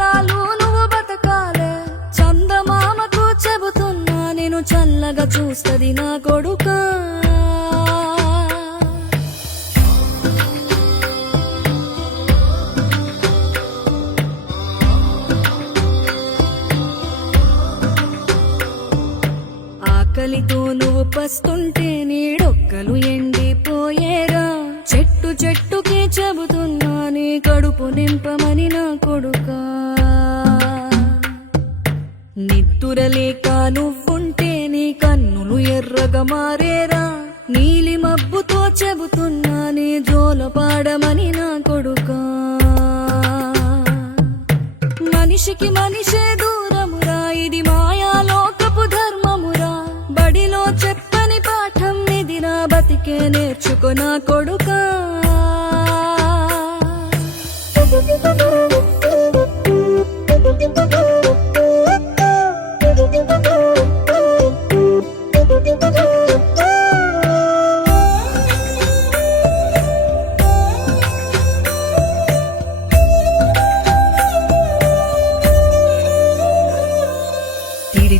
కాలాలు నువ్వు బతకాలే. చందమామకు చెబుతున్నా నేను చల్లగా చూస్తది నా కొడుకా. ఆకలితో నువ్వు పస్తుంటే నీడొక్కలు ఎండిపోయేరా. చెట్టు చెట్టుకి చెబుతున్నా నీ కడుపు నింపమని నా కొడుకా. నిద్దురలేక నువ్వుంటే నీ కన్నులు ఎర్రగా మారేరా. నీలి మబ్బుతో చెబుతున్నా నీ జోల పాడమని నా కొడుకా. మనిషికి మనిషే దూరమురా ఇది మాయాలోకపు ధర్మమురా. బడిలో చెప్పని పాఠం ఇదిరా బతికే నేర్చుకున్నా కొడుకా.